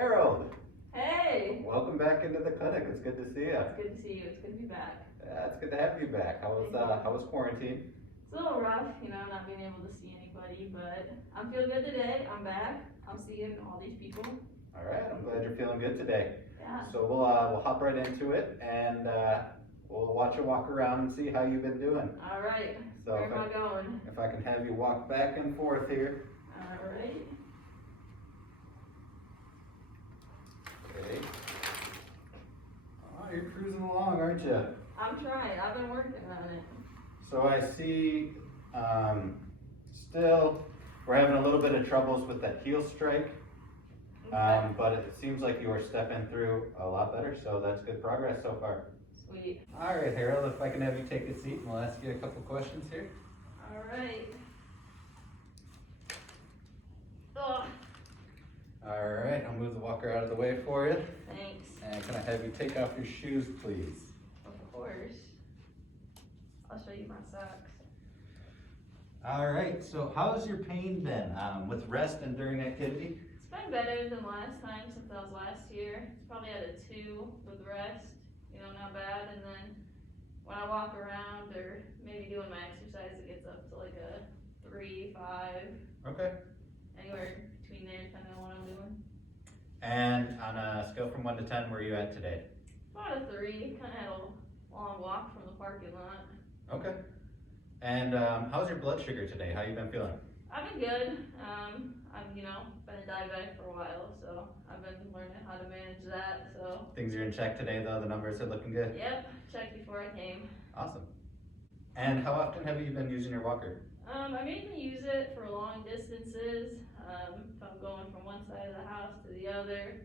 Harold, Hey! welcome back into the clinic. It's good to see you. It's good to see you. It's good to be back. Yeah, it's good to have you back. How was quarantine? It's a little rough, not being able to see anybody, but I'm feeling good today. I'm back. I'm seeing all these people. All right, I'm glad you're feeling good today. Yeah. So we'll hop right into it, and we'll watch you walk around and see how you've been doing. All right. So Where am I going? if I can have you walk back and forth here. All right. Okay. Oh, you're cruising along, aren't you? I'm trying. I've been working on it. So I see, still, we're having a little bit of troubles with that heel strike. Okay. But it seems like you are stepping through a lot better, so that's good progress so far. Sweet. All right, Harold, if I can have you take a seat, and we'll ask you a couple questions here. All right. Ugh. All right, I'll move the walker out of the way for you. Thanks. And can I have you take off your shoes, please? Of course. I'll show you my socks. All right, so how's your pain been with rest and during activity? It's been better than last time since I was last year. It's probably at a 2 with rest, not bad. And then when I walk around or maybe doing my exercise, it gets up to like a 3, 5, Okay. anywhere between there depending on what I'm doing. And on a scale from 1 to 10, where are you at today? About a 3, kind of had a long walk from the parking lot. Okay. And how's your blood sugar today? How you been feeling? I've been good. I've, been a diabetic for a while, so I've been learning how to manage that, so. Things are in check today though, the numbers are looking good? Yep, checked before I came. Awesome. And how often have you been using your walker? I mainly use it for long distances, if I'm going from one side of the house to the other.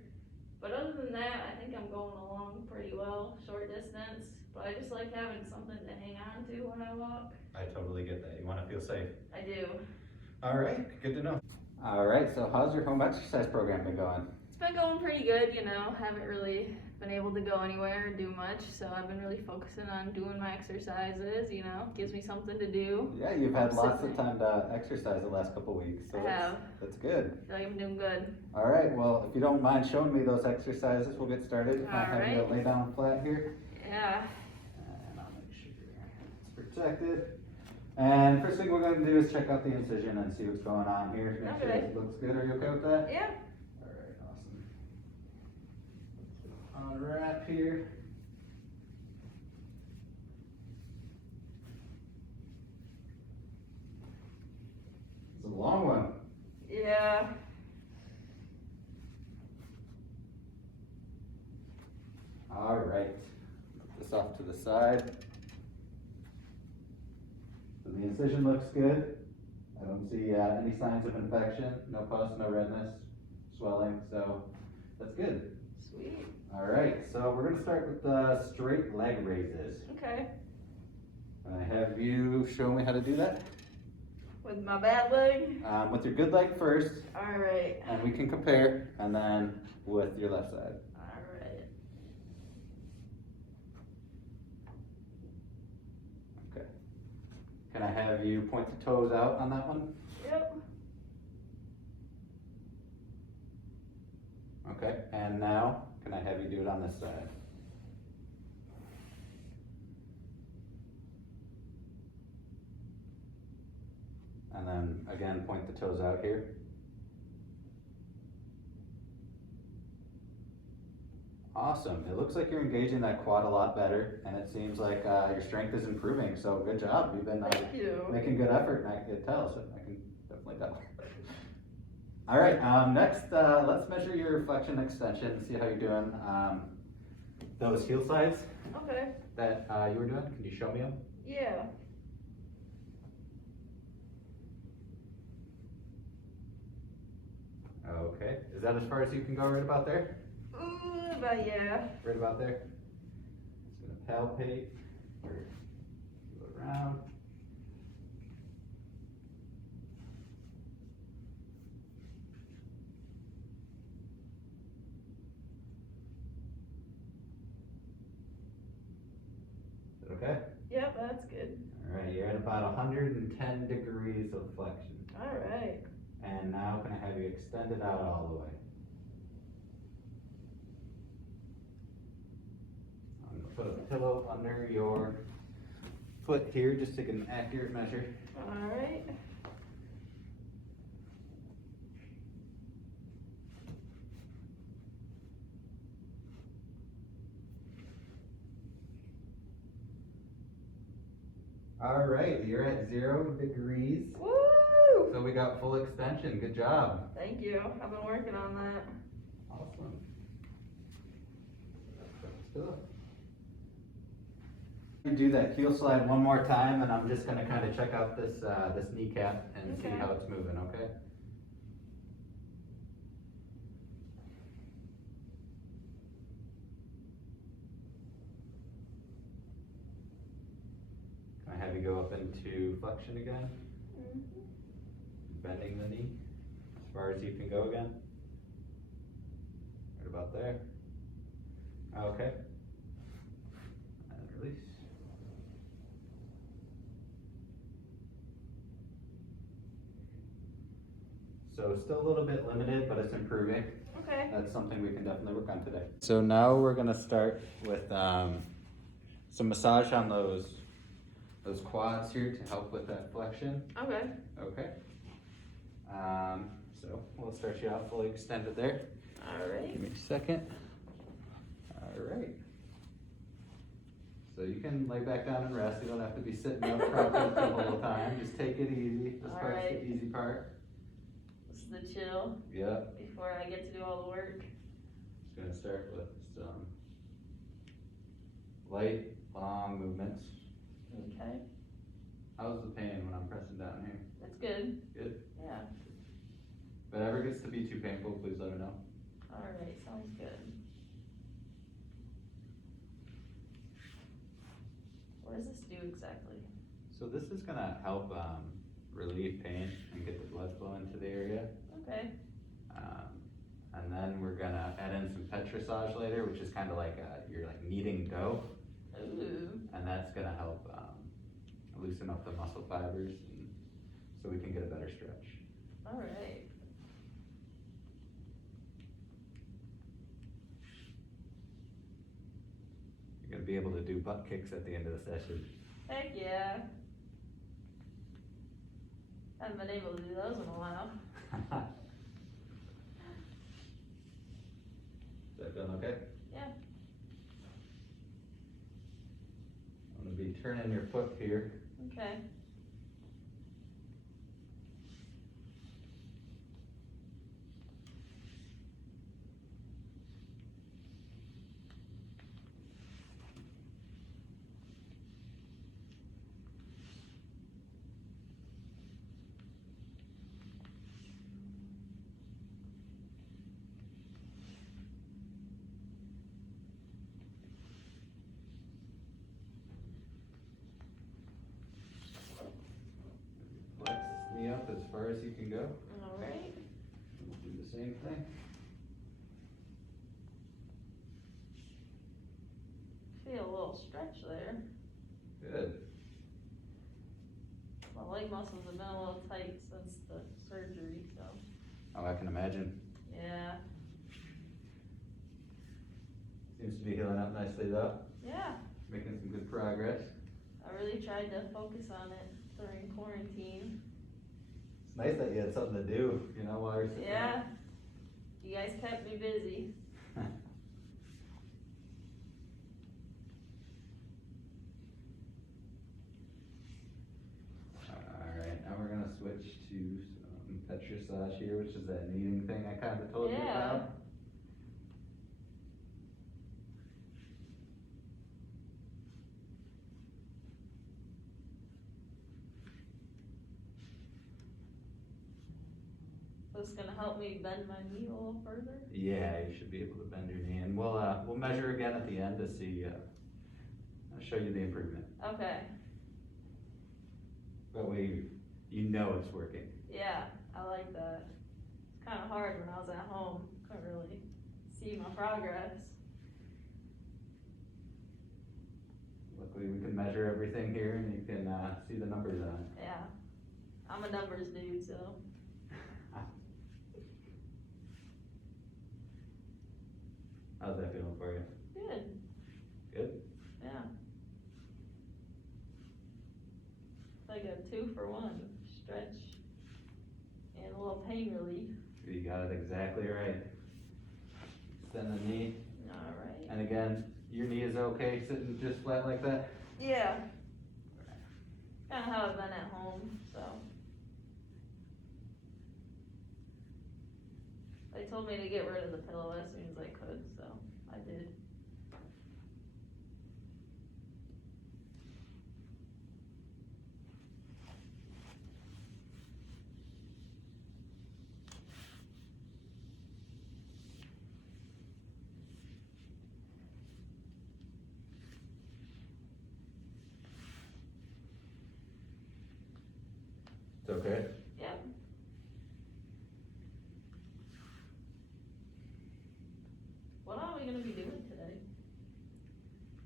But other than that, I think I'm going along pretty well, short distance. But I just like having something to hang on to when I walk. I totally get that. You want to feel safe. I do. All right, good to know. All right, so how's your home exercise program been going? It's been going pretty good, haven't really been able to go anywhere or do much. So I've been really focusing on doing my exercises, gives me something to do. Yeah, you've had lots of time to exercise the last couple weeks. So I have. That's good. I feel like I'm doing good. All right, well, if you don't mind showing me those exercises, we'll get started. All I have you right. lay down flat here. Yeah. And I'll make sure it's protected. And first thing we're going to do is check out the incision and see what's going on here. Make sure Okay. it looks good. Are you okay with that? Yeah. All right, awesome. Unwrap here. It's a long one. Yeah. All right. Put this off to the side. So the incision looks good. I don't see any signs of infection. No pus, no redness, swelling. So that's good. Sweet. All right. So we're going to start with the straight leg raises. Okay. I have you show me how to do that. With my bad leg? With your good leg first, All right. and we can compare, and then with your left side. All right. Okay. Can I have you point the toes out on that one? Yep. Okay. And now, can I have you do it on this side? And then again, point the toes out here. Awesome. It looks like you're engaging that quad a lot better, and it seems like your strength is improving. So good job. You've been Thank you. making good effort, and I can tell. So I can definitely tell. All right. Next, let's measure your flexion extension. See how you're doing. Those heel slides Okay. that you were doing. Can you show me them? Yeah. Okay. Is that as far as you can go right about there? Ooh, but yeah. Right about there. Just gonna palpate or go around. Is that okay? Yep, that's good. All right, you're at about 110 degrees of flexion. All right. And now can I have you extend it out all the way? put a pillow under your foot here, just take an accurate measure. Alright. All right, you're at 0 degrees. Woo! So we got full extension, good job. Thank you, I've been working on that. Awesome. Let's do that heel slide one more time, and I'm just gonna kind of check out this, this kneecap and see Okay. how it's moving, okay? Can I have you go up into flexion again? Bending the knee as far as you can go again. Right about there. Okay. And release. So still a little bit limited, but it's improving. Okay. That's something we can definitely work on today. So now we're gonna start with some massage on those quads here to help with that flexion. Okay. Okay. So we'll start you out fully extended there. Alright. Give me a second. All right. So you can lay back down and rest. You don't have to be sitting up propped the whole time. Just take it easy. This part's Alright. the easy part. This is the chill Yep. before I get to do all the work. Just gonna start with some light, long movements. Okay. How's the pain when I'm pressing down here? That's good. Good. Yeah. If it ever gets to be too painful, please let me know. Alright, sounds good. What does this do exactly? So this is gonna help relieve pain and get the blood flow into the area. Okay. And then we're gonna add in some petrissage later, which is kind of like you're like kneading dough, Ooh. and that's gonna help loosen up the muscle fibers, and so we can get a better stretch. Alright. You're gonna be able to do butt kicks at the end of the session. Heck yeah. Haven't been able to do those in a while. Is that feeling okay? Yeah. I'm gonna be turning your foot here. Okay. Flex this knee up as far as you can go. Alright. Do the same thing. Feel a little stretch there. Good. My leg muscles have been a little tight since the surgery, so. Oh, I can imagine. Yeah. Seems to be healing up nicely though. Yeah. Making some good progress. I really tried to focus on it during quarantine. It's nice that you had something to do, you know, while you're sitting Yeah. You guys kept me busy. there. Alright, now we're gonna switch to some petrissage here, which is that kneading thing I kinda told you Yeah. about. So it's gonna help me bend my knee a little further? Yeah, you should be able to bend your knee, and we'll measure again at the end to see, I'll show you the improvement. Okay. That way you know it's working. Yeah, I like that. It's kinda hard when I was at home. Couldn't really see my progress. Luckily, we can measure everything here and you can, see the numbers on it. Yeah. I'm a numbers dude, so. How's that feeling for you? Good. Good? Yeah. Like a 2-for-1 stretch and a little pain relief. You got it exactly right. Extend the knee, Alright. and again, your knee is okay sitting just flat like that? Yeah. Kinda how I've been at home, so. They told me to get rid of the pillow as soon as I could, so I did. It's okay? Yep. What are we gonna be doing today?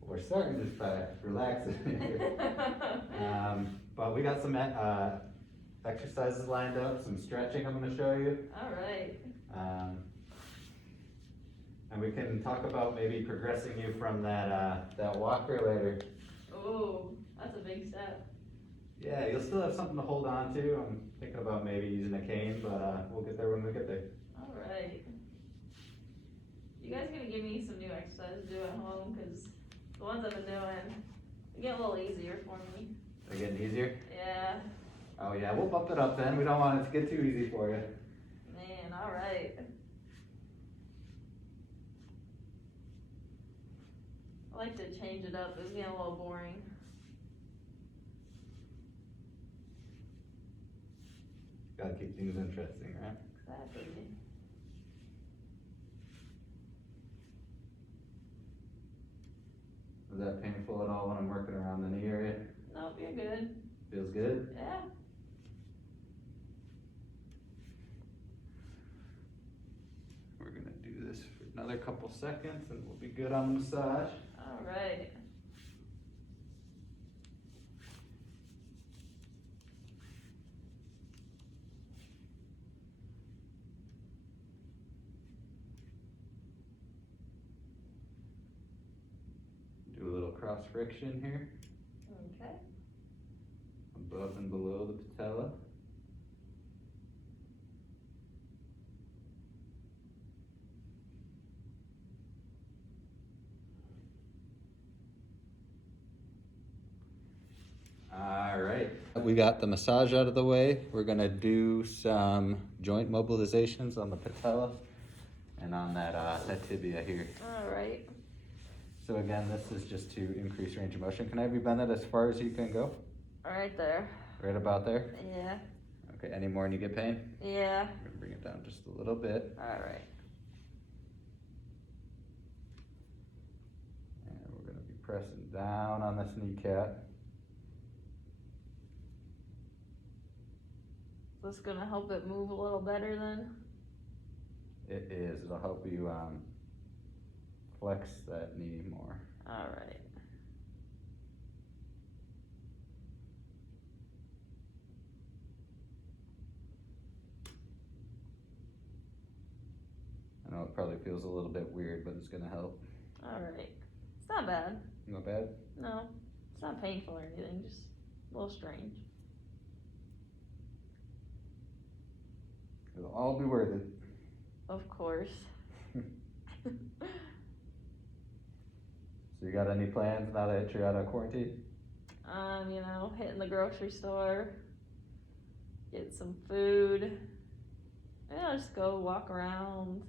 We're starting just by relaxing here. But we got some exercises lined up, some stretching I'm gonna show you. Alright. And we can talk about maybe progressing you from that walker later. Oh, that's a big step. Yeah, you'll still have something to hold on to. I'm thinking about maybe using a cane, but we'll get there when we get there. Alright. You guys gonna give me some new exercises to do at home, cause the ones I've been doing, they get a little easier for me. They're getting easier? Yeah, Oh yeah, we'll bump it up then. We don't want it to get too easy for you. man, alright. I like to change it up, it's getting a little boring. Gotta keep things interesting, right? Exactly. Is that painful at all when I'm working around the knee area? Nope, you're good. Feels good? Yeah. We're gonna do this for another couple seconds and we'll be good on the massage. Alright. Do a little cross friction here, Okay. above and below the patella. All right, we got the massage out of the way. We're gonna do some joint mobilizations on the patella and on that tibia here. Alright. So again, this is just to increase range of motion. Can I have you bend it as far as you can go? Right there. Right about there? Yeah. Okay, any more and you get pain? Yeah. I'm gonna bring it down just a little bit. Alright. And we're gonna be pressing down on this kneecap. Is this gonna help it move a little better then? It is, it'll help you flex that knee more. Alright. I know it probably feels a little bit weird, but it's gonna help. Alright. It's not bad. Not bad? No. It's not painful or anything, just a little strange. It'll all be worth it. Of course. So you got any plans now that you're out of quarantine? You know, hitting the grocery store, get some food, yeah, just go walk around,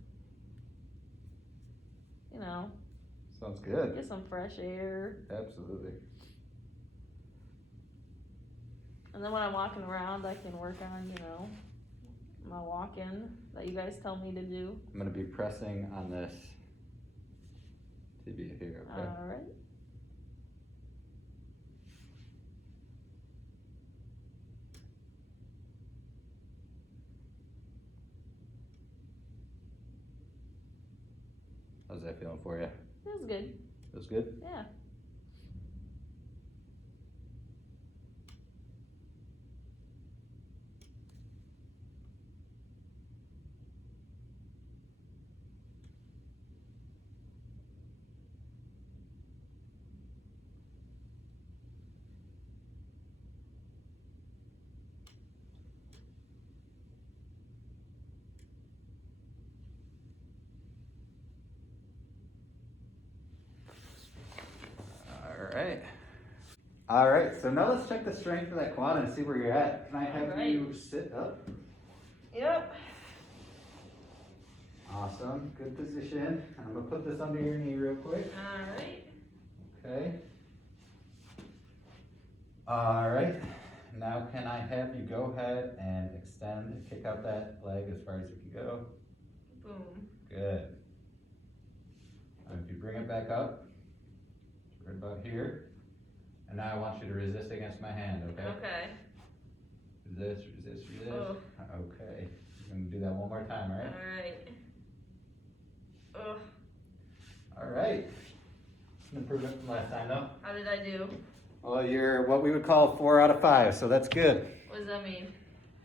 you know, Sounds good. get some fresh air. Absolutely. And then when I'm walking around, I can work on, you know, my walking that you guys tell me to do. I'm gonna be pressing on this tibia here, okay? Alright. How's that feeling for you? Feels good. Feels good? Yeah. right. All right, so now let's check the strength of that quad and see where you're at. Can I have Alright. you sit up? Yep. Awesome, good position. I'm gonna put this under your knee real quick. Alright. Okay. All right, now can I have you go ahead and extend and kick out that leg as far as you can go? Boom. Good. If you bring it back up, right about here. And now I want you to resist against my hand, okay? Okay. Resist, resist, resist. Oh. Okay. You're gonna do that one more time, right? Alright. Oh, All right. An improvement from last time, though. how did I do? Well, you're what we would call 4 out of 5, so that's good. What does that mean?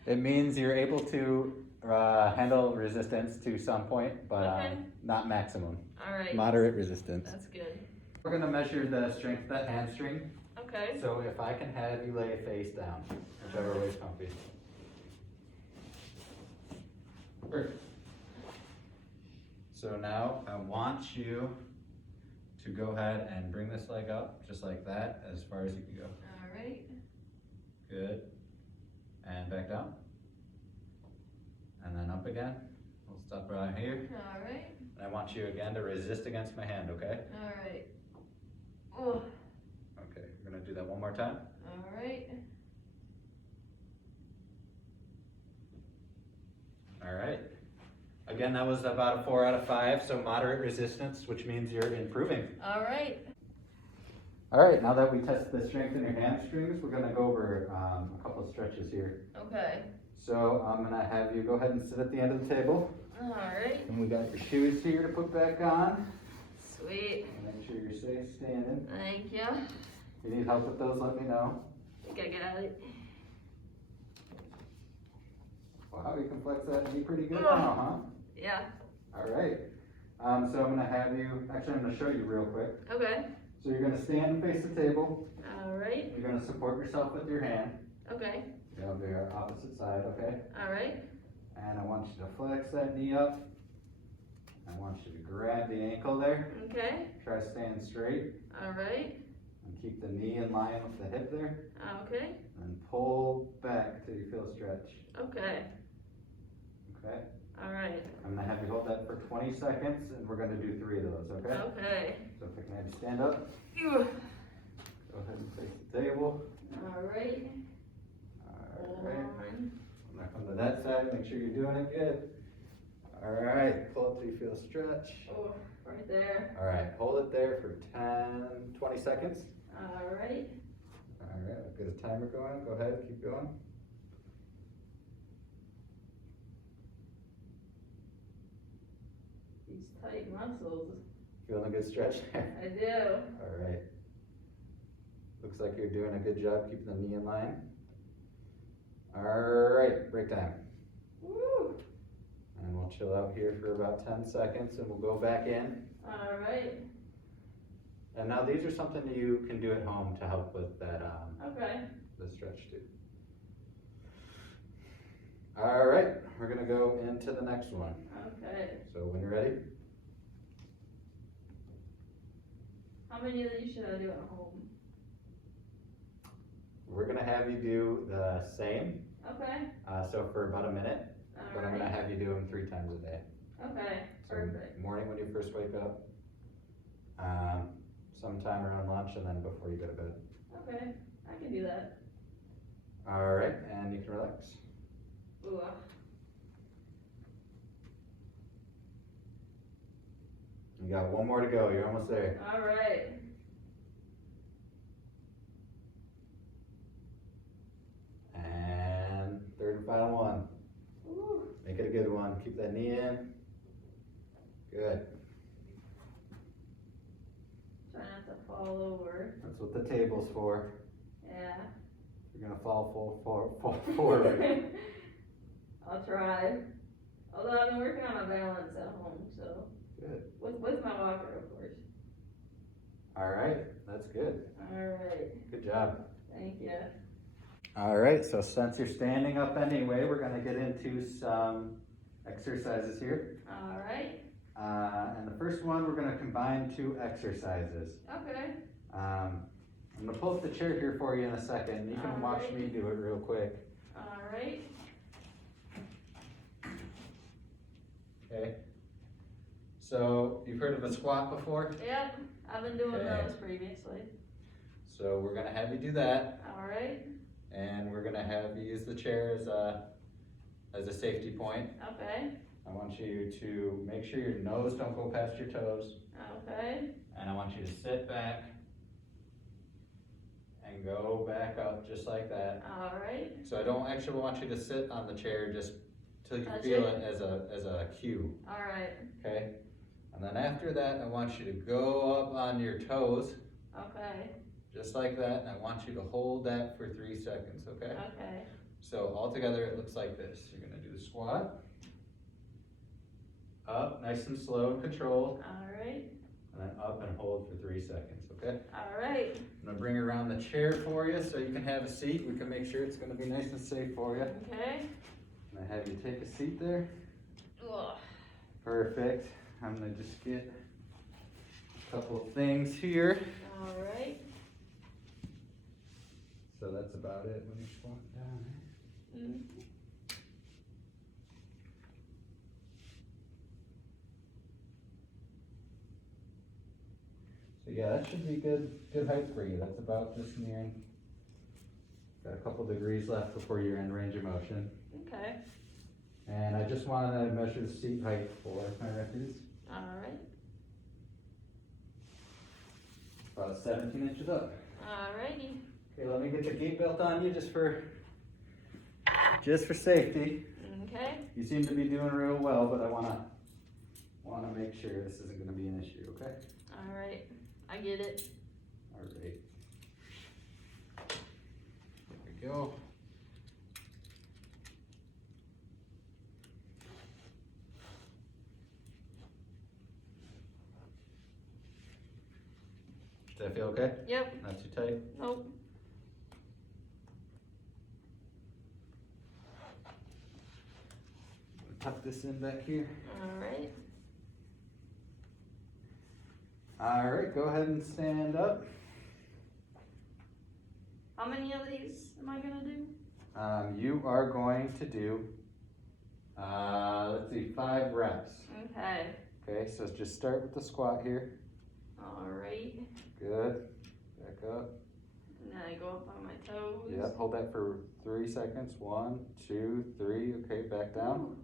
It means you're able to handle resistance to some point, but Okay. not maximum. Alright. Moderate resistance. That's good. We're gonna measure the strength of that hamstring. Okay. So if I can have you lay face down, whichever way is comfy. Perfect. So now I want you to go ahead and bring this leg up, just like that, as far as you can go. Alright. Good. And back down. And then up again. We'll stop right here. Alright. And I want you again to resist against my hand, okay? Alright. Oh. Okay, we're gonna do that one more time. Alright. All right. Again, that was about a 4 out of 5, so moderate resistance, which means you're improving. Alright. All right, now that we tested the strength in your hamstrings, we're gonna go over a couple of stretches here. Okay. So I'm gonna have you go ahead and sit at the end of the table. Alright. And we got your shoes here to put back on. Sweet. Make sure you're safe standing. Thank you. If you need help with those, let me know. I think I got it. Wow, you can flex that knee pretty good Ugh. now, Yeah. huh? All right. So I'm gonna have you, actually I'm gonna show you real quick. Okay. So you're gonna stand and face the table. Alright. You're gonna support yourself with your hand. Okay. You'll do your opposite side, okay? Alright. And I want you to flex that knee up. I want you to grab the ankle there. Okay. Try staying straight Alright. and keep the knee in line with the hip there. Okay. And pull back till you feel stretch. Okay. Okay? Alright. I'm gonna have you hold that for 20 seconds and we're gonna do 3 of those, okay? Okay. So if I can have you stand up, Phew. go ahead and face the table. Alright. Hold Alright. on. I'm gonna come to that side, make sure you're doing it good. Alright, pull up till you feel stretch. Oh, right there. Alright, hold it there for 20 seconds. Alright. Alright, I've got a timer going, go ahead, keep going. These tight muscles. Feeling a good stretch there? I do. Alright. Looks like you're doing a good job keeping the knee in line. Alright, break time. Woo. And we'll chill out here for about 10 seconds and we'll go back in. Alright. And now these are something that you can do at home to help with that, Okay. the stretch too. Alright, we're gonna go into the next one. Okay. So when you're ready, How many of these should I do at home? we're gonna have you do the same, Okay. so for about a minute, but I'm gonna Alright. have you do them 3 times a day. Okay. So Perfect. morning when you first wake up, sometime around lunch, and then before you go to bed. Okay. I can do that. Alright, and you can relax. Ooh. You got one more to go, you're almost there. Alright. And third and final one. Ooh. Make it a good one. Keep that knee in. Good. Try not to fall over. That's what the table's for. Yeah. You're gonna fall forward. I'll try. Although I've been working on my balance at home, so Good. with my walker, of course. Alright, that's good. Alright. Good job. Thank you. Alright, so since you're standing up anyway, we're gonna get into some exercises here. Alright. And the first one, we're gonna combine 2 exercises. Okay. I'm gonna pull up the chair here for you in a second. You can watch me do it real quick. Alright, Okay. So you've heard of a squat before? yep, I've been doing Okay. those previously. So we're gonna have you do that, Alright, and we're gonna have you use the chair as a safety point. okay, I want you to make sure your nose don't go past your toes, okay, and I want you to sit back and go back up just like that. alright, So I don't actually want you to sit on the chair just till you Touch feel it. it as a cue, alright, okay? And then after that, I want you to go up on your toes, okay, just like that, and I want you to hold that for 3 seconds, okay? okay, So altogether, it looks like this. You're gonna do the squat, up, nice and slow and controlled, alright, and then up and hold for 3 seconds, okay? alright, I'm gonna bring around the chair for you so you can have a seat. We can make sure it's gonna be nice and safe for you. okay. I'm gonna have you take a seat there. Ugh. Perfect. I'm gonna just get a couple of things here. Alright, So that's about it when you're squatting down. mm, So yeah, that should be good height for you. That's about just nearing. Got a couple degrees left before you're in range of motion. okay, And I just wanted to measure the seat height for my records. alright, About 17 inches up. alrighty, Okay, let me get the gate belt on you just for safety. okay, You seem to be doing real well, but I wanna make sure this isn't gonna be an issue, okay? alright, I get it. Alright. There we go. Does that feel okay? Yep, Not too tight? nope, Tuck this in back here. alright, Alright, go ahead and stand up. how many of these am I gonna do? You are going to do, let's see, 5 reps. Okay, Okay, so just start with the squat here. alright, Good. Back up. and then I go up on my toes. Yep, hold that for 3 seconds. 1, 2, 3. Okay, back down.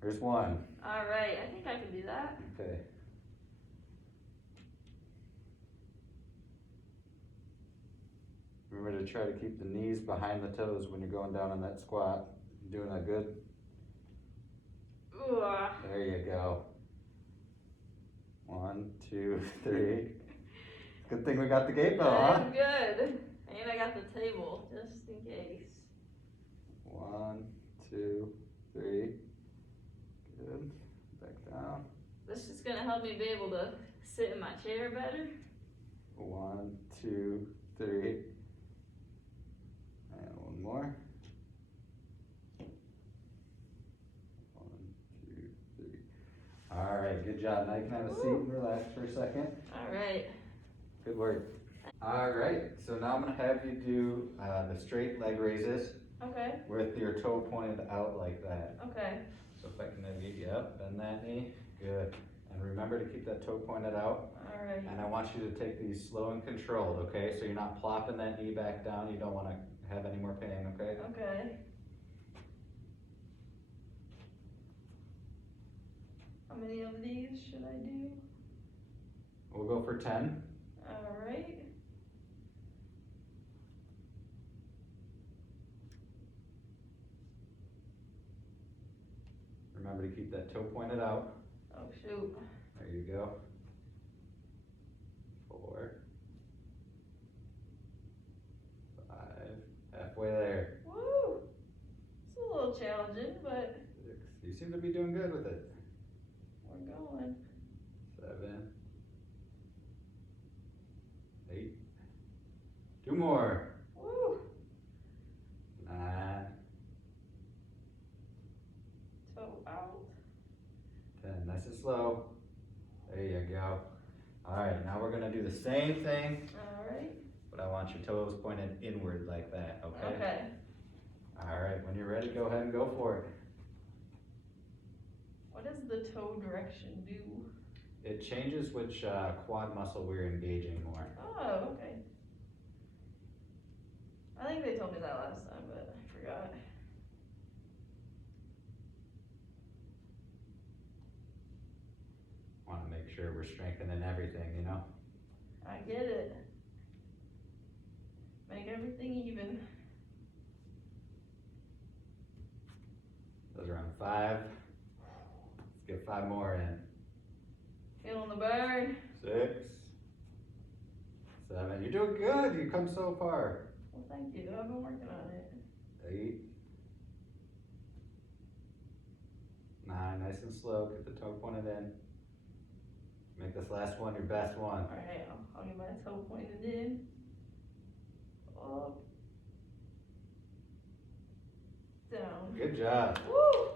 There's 1. Alright, I think I can do that. Okay. Remember to try to keep the knees behind the toes when you're going down on that squat. Doing that good? Ooh, There you go. 1, 2, 3. Good thing we got the gate belt, huh? I'm good. And I got the table, just in case. 1, 2, 3. Good. Back down. This is gonna help me be able to sit in my chair better. 1, 2, 3. And 1 more. 1, 2, 3. All right, good job. Now you can have a seat and relax for a second. Alright, Good work. All right, so now I'm gonna have you do the straight leg raises okay, with your toe pointed out like that. okay, So if I can navigate you up, bend that knee, good. And remember to keep that toe pointed out. alright, And I want you to take these slow and controlled, okay? So you're not plopping that knee back down. You don't wanna have any more pain, okay? okay. How many of these should I do? We'll go for 10. Alright, Remember to keep that toe pointed out. oh shoot, There you go. 4, 5, halfway there. woo! It's a little challenging, but 6, you seem to be doing good with it. we're going. 7, 8, 2 more. Woo! 9, Toe out. 10, nice and slow. There you go. All right, now we're gonna do the same thing, Alright, but I want your toes pointed inward like that, okay? Okay. Alright, when you're ready, go ahead and go for it. What does the toe direction do? It changes which quad muscle we're engaging more. Oh, okay. I think they told me that last time, but I forgot. Want to make sure we're strengthening everything, you know? I get it. Make everything even. Those are on 5. Let's get 5 more in. Feeling the burn. 6, 7. You're doing good. You come so far. Well, thank you. I've been working on it. 8, 9. Nice and slow. Get the toe pointed in. Make this last one your best one. Alright, I'll get my toe pointed in. Up. Down. Good job. Woo!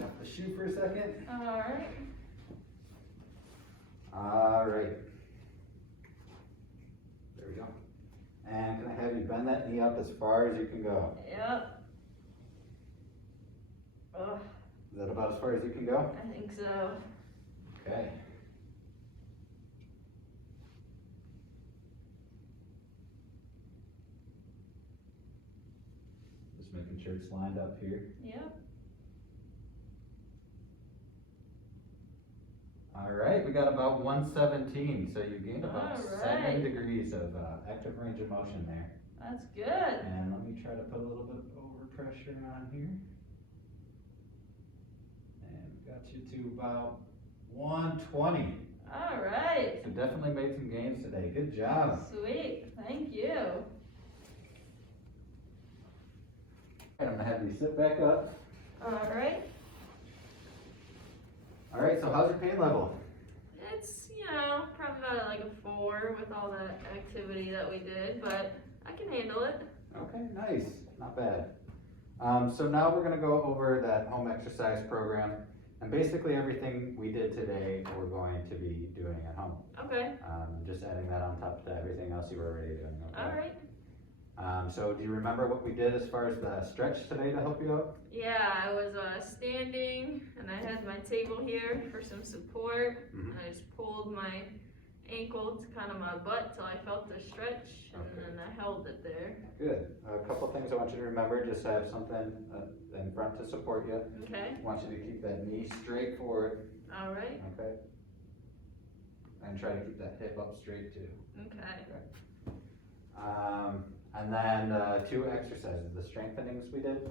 Got the shoe for a second. Alright. Alright. There we go. And can I have you bend that knee up as far as you can go? Yep. Ugh, Is that about as far as you can go? I think so. Okay. Just making sure it's lined up here. Yep. Alright, we got about 117, so you gained about Alright. 7 degrees of active range of motion there. That's good. And let me try to put a little bit of overpressure on here. And we got you to about 120. Alright. So definitely made some gains today. Good job. Sweet. Thank you. I'm gonna have you sit back up. Alright. Alright, so how's your pain level? It's, probably about like a 4 with all that activity that we did, but I can handle it. Okay, nice. Not bad. So now we're gonna go over that home exercise program. And basically everything we did today, we're going to be doing at home. Okay. Just adding that on top to everything else you were already doing. Okay? Alright. So do you remember what we did as far as the stretch today to help you out? Yeah, I was standing and I had my table here for some support. Mhm. And I just pulled my ankle to kind of my butt till I felt the stretch and Okay. then I held it there. Good. A couple things I want you to remember, just have something in front to support you. Okay. I want you to keep that knee straight forward, Alright. okay? And try to keep that hip up straight too. Okay. And then 2 exercises, the strengthenings we did.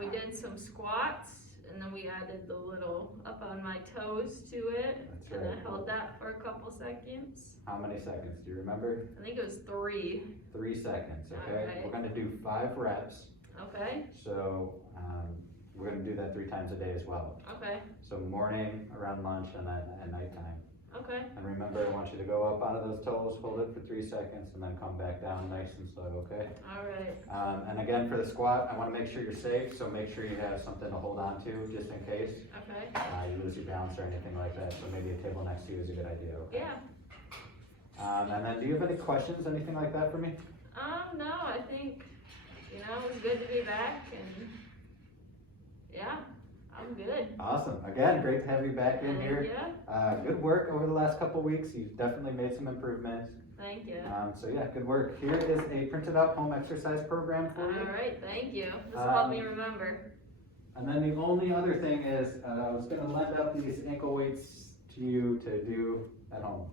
We did some squats and then we added the little up on my toes to it. That's And I right. held that for a couple seconds. How many seconds? Do you remember? I think it was 3. 3 seconds, okay? Alright. We're gonna do 5 reps. Okay. So we're gonna do that 3 times a day as well. Okay. So morning, around lunch, and then at nighttime. Okay. And remember, I want you to go up onto those toes, hold it for 3 seconds, and then come back down nice and slow, okay? Alright. And again, for the squat, I wanna make sure you're safe, so make sure you have something to hold on to, just in case Okay. you lose your balance or anything like that, so maybe a table next to you is a good idea, okay? Yeah. And then, do you have any questions, anything like that for me? No, I think, it was good to be back and yeah, I'm good. Awesome, again, great to have you back in here. Yeah, Good work over the last couple weeks, you've definitely made some improvements. thank you. So yeah, good work. Here is a printed out home exercise program for you. Alright, thank you. This will help me Um, remember. And then the only other thing is, I was gonna lend up these ankle weights to you to do at home.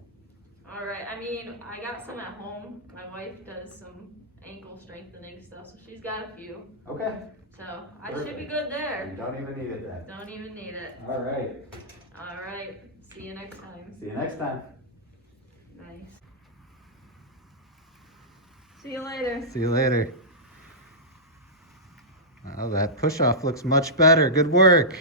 Alright, I got some at home. My wife does some ankle strengthening stuff, so she's got a few. Okay, So I should be Perfect. good you there. don't even need it then. Don't even need it. All right, Alright, see you next time. see you next time. Nice. See you later. See you later. Oh, that push off looks much better. Good work.